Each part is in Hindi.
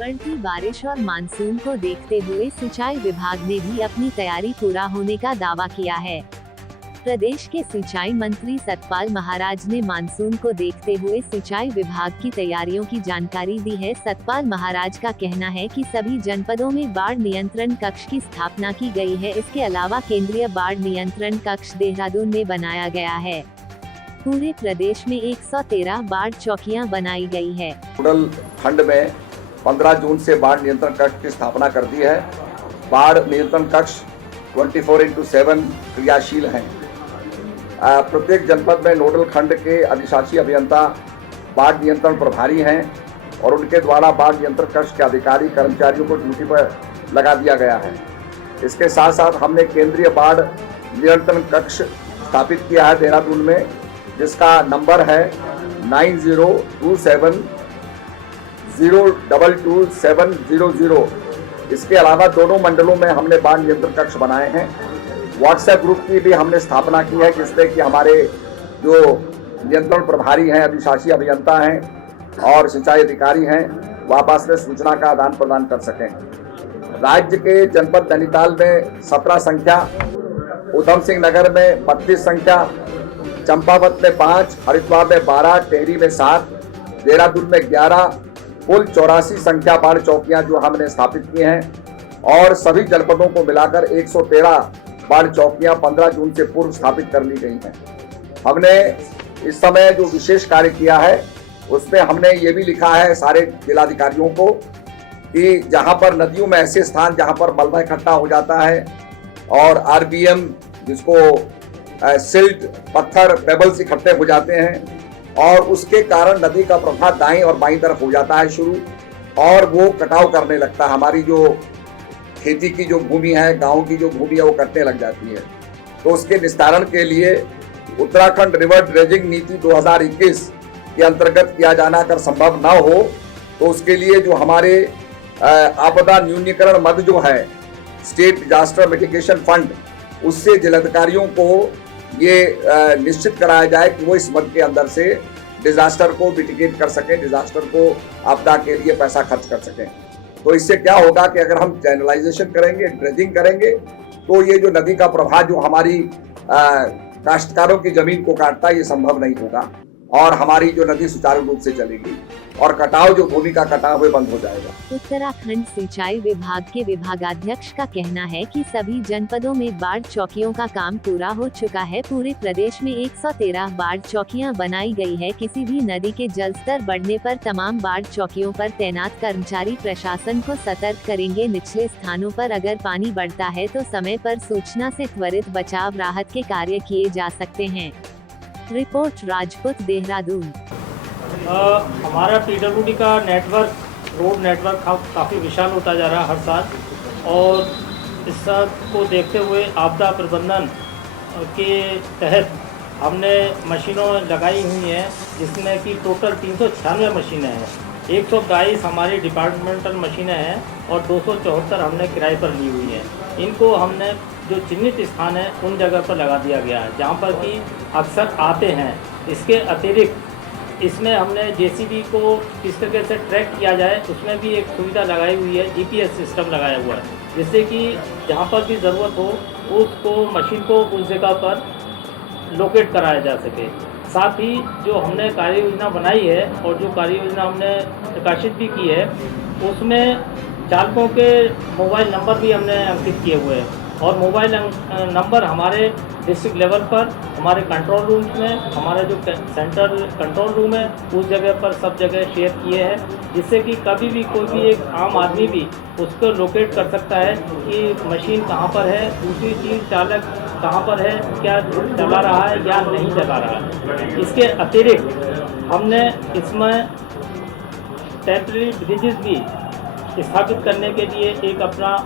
बढ़ती बारिश और मानसून को देखते हुए सिंचाई विभाग ने भी अपनी तैयारी पूरा होने का दावा किया है। प्रदेश के सिंचाई मंत्री सतपाल महाराज ने मानसून को देखते हुए सिंचाई विभाग की तैयारियों की जानकारी दी है। सतपाल महाराज का कहना है कि सभी जनपदों में बाढ़ नियंत्रण कक्ष की स्थापना की गई है। इसके अलावा केंद्रीय बाढ़ नियंत्रण कक्ष देहरादून में बनाया गया है। पूरे प्रदेश में 113 बाढ़ चौकियां बनाई गई है। नोडल खंड में 15 जून से बाढ़ नियंत्रण कक्ष की स्थापना कर दी है। बाढ़ नियंत्रण कक्ष 24/7 क्रियाशील हैं। प्रत्येक जनपद में नोडल खंड के अधिशासी अभियंता बाढ़ नियंत्रण प्रभारी हैं और उनके द्वारा बाढ़ नियंत्रण कक्ष के अधिकारी कर्मचारियों को ड्यूटी पर लगा दिया गया है। इसके साथ साथ हमने केंद्रीय बाढ़ नियंत्रण कक्ष स्थापित किया है देहरादून में, जिसका नंबर है 9027022700। इसके अलावा दोनों मंडलों में हमने बाढ़ नियंत्रण कक्ष बनाए हैं। व्हाट्सएप ग्रुप की भी हमने स्थापना की है, जिससे कि हमारे जो नियंत्रण प्रभारी हैं, अधिशासी अभियंता हैं और सिंचाई अधिकारी हैं, वो आपस में सूचना का आदान प्रदान कर सकें। राज्य के जनपद नैनीताल में 17 संख्या, उधम सिंह नगर में 32 संख्या, चंपावत में 5, हरिद्वार में 12, टेहरी में 7, देहरादून में 11, कुल 84 संख्या बाढ़ चौकियां जो हमने स्थापित की हैं और सभी जनपदों को मिलाकर 113 बाढ़ चौकियां 15 जून से पूर्व स्थापित कर ली गई हैं। हमने इस समय जो विशेष कार्य किया है उसमें हमने ये भी लिखा है सारे जिलाधिकारियों को कि जहां पर नदियों में ऐसे स्थान जहां पर मलबा इकट्ठा हो जाता है और आरबीएम जिसको सिल्ट, पत्थर, पेबल्स इकट्ठे हो जाते हैं और उसके कारण नदी का प्रवाह दाईं और बाईं तरफ हो जाता है शुरू, और वो कटाव करने लगता है। हमारी जो खेती की जो भूमि है, गांव की जो भूमि है, वो कटने लग जाती है। तो उसके निस्तारण के लिए उत्तराखंड रिवर ड्रेजिंग नीति 2021 के अंतर्गत किया जाना अगर संभव ना हो तो उसके लिए जो हमारे आपदा न्यूनीकरण मद जो है, स्टेट डिजास्टर मिटिगेशन फंड, उससे जिलाधिकारियों को ये निश्चित कराया जाए कि वो इस मद के अंदर से डिजास्टर को मिटिगेट कर सकें, डिजास्टर को आपदा के लिए पैसा खर्च कर सकें। तो इससे क्या होगा कि अगर हम चैनलाइजेशन करेंगे, ड्रेजिंग करेंगे, तो ये जो नदी का प्रवाह जो हमारी काश्तकारों की जमीन को काटता है, ये संभव नहीं होगा और हमारी जो नदी सुचारू रूप से चलेगी और कटाव जो भूमि का कटाव है बंद हो जाएगा। उत्तराखंड सिंचाई विभाग के विभागाध्यक्ष का कहना है कि सभी जनपदों में बाढ़ चौकियों का काम पूरा हो चुका है। पूरे प्रदेश में 113 बाढ़ चौकियां बनाई गई है। किसी भी नदी के जलस्तर बढ़ने पर तमाम बाढ़ चौकियों पर तैनात कर्मचारी प्रशासन को सतर्क करेंगे। निचले स्थानों पर अगर पानी बढ़ता है तो समय पर सूचना से त्वरित बचाव राहत के कार्य किए जा सकते हैं। रिपोर्ट राजपूत, देहरादून। हमारा पीडब्ल्यूडी का नेटवर्क, रोड नेटवर्क काफ़ी विशाल होता जा रहा है हर साल, और इस सब को देखते हुए आपदा प्रबंधन के तहत हमने मशीनों लगाई हुई हैं, जिसमें कि टोटल 396 मशीनें हैं। 122 हमारी डिपार्टमेंटल मशीनें हैं और 274 हमने किराए पर ली हुई हैं। इनको हमने जो चिन्हित स्थान है उन जगह पर लगा दिया गया है जहाँ पर कि अक्सर आते हैं। इसके अतिरिक्त इसमें हमने जेसीबी को किस तरह से ट्रैक किया जाए, उसमें भी एक सुविधा लगाई हुई है। जीपीएस सिस्टम लगाया हुआ है, जिससे कि जहाँ पर भी ज़रूरत हो उसको मशीन को उस जगह पर लोकेट कराया जा सके। साथ ही जो हमने कार्य योजना बनाई है और जो कार्य योजना हमने प्रकाशित भी की है, उसमें चालकों के मोबाइल नंबर भी हमने अंकित किए हुए हैं और मोबाइल नंबर हमारे डिस्ट्रिक्ट लेवल पर, हमारे कंट्रोल रूम्स में, हमारा जो सेंट्रल कंट्रोल रूम है उस जगह पर सब जगह शेयर किए हैं, जिससे कि कभी भी कोई भी एक आम आदमी भी उसको लोकेट कर सकता है कि मशीन कहाँ पर है, दूसरी चीज़ चालक कहाँ पर है, क्या चला रहा है या नहीं चला रहा है। इसके अतिरिक्त हमने इसमें टेम्परेरी ब्रिजेस भी स्थापित करने के लिए एक अपना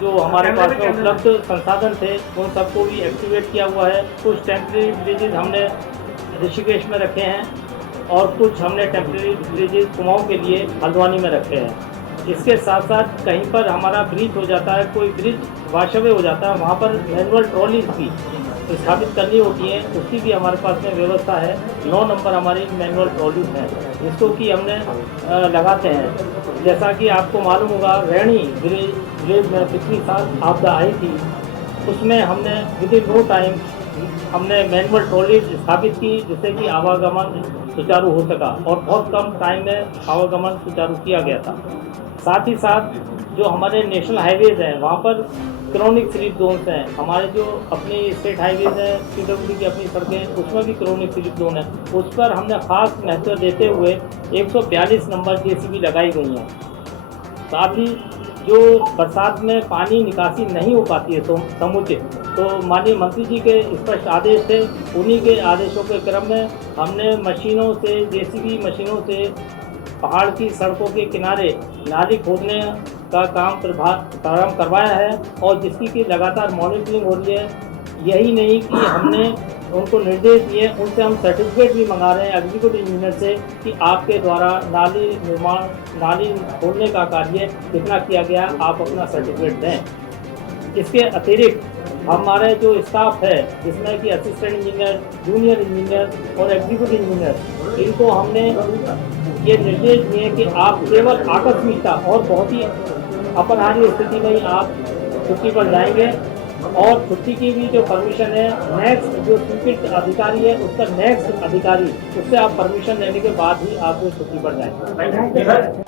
जो हमारे पास में उपलब्ध संसाधन थे उन सबको भी एक्टिवेट किया हुआ है। कुछ टेम्परेरी ब्रिजेज हमने ऋषिकेश में रखे हैं और कुछ हमने टेम्परेरी ब्रिजेज कुमाऊं के लिए हल्द्वानी में रखे हैं। इसके साथ साथ कहीं पर हमारा ब्रिज हो जाता है, कोई ब्रिज वाशवे हो जाता है, वहाँ पर मैनुअल ट्रॉलीज भी स्थापित करनी होती हैं, उसकी भी हमारे पास में व्यवस्था है। 9 नंबर हमारी मैनुअल ट्रॉलीज हैं जिसको कि हमने लगाते हैं। जैसा कि आपको मालूम होगा, रैणी विलेज में पिछली साल आपदा आई थी, उसमें हमने विदिन नो टाइम हमने मैनुअल ट्रॉली स्थापित की, जिससे कि आवागमन सुचारू हो सका और बहुत कम टाइम में आवागमन सुचारू किया गया था। साथ ही साथ जो हमारे नेशनल हाईवेज हैं वहाँ पर क्रॉनिक स्लिप जोन्स हैं। हमारे जो अपनी स्टेट हाईवेज हैं, पीडब्ल्यूडी की अपनी सड़कें, उसमें भी क्रॉनिक स्लिप जोन है। उस पर हमने खास महत्व देते हुए 142 नंबर जेसीबी लगाई गई हैं। साथ ही जो बरसात में पानी निकासी नहीं हो पाती है तो समुचित, तो माननीय मंत्री जी के स्पष्ट आदेश थे। उन्हीं के आदेशों के क्रम में हमने मशीनों से, जेसीबी मशीनों से पहाड़ की सड़कों के किनारे नाली खोदने का काम प्रारंभ करवाया है और जिसकी की लगातार मॉनिटरिंग हो रही है। यही नहीं कि हमने उनको निर्देश दिए, उनसे हम सर्टिफिकेट भी मंगा रहे हैं एग्जीक्यूटिव इंजीनियर से कि आपके द्वारा नाली निर्माण, नाली खोदने का कार्य कितना किया गया, आप अपना सर्टिफिकेट दें। इसके अतिरिक्त हमारे जो स्टाफ है, जिसमें कि असिस्टेंट इंजीनियर, जूनियर इंजीनियर और एग्जीक्यूटिव इंजीनियर, इनको हमने ये निर्देश दिए कि आप केवल आकस्मिकता और बहुत ही अपरिहार्य स्थिति में ही आप छुट्टी पर जाएंगे और छुट्टी की भी जो परमिशन है, नेक्स्ट जो स्वीकृत अधिकारी है उसका नेक्स्ट अधिकारी, उससे आप परमिशन लेने के बाद ही आप छुट्टी पर जाएंगे।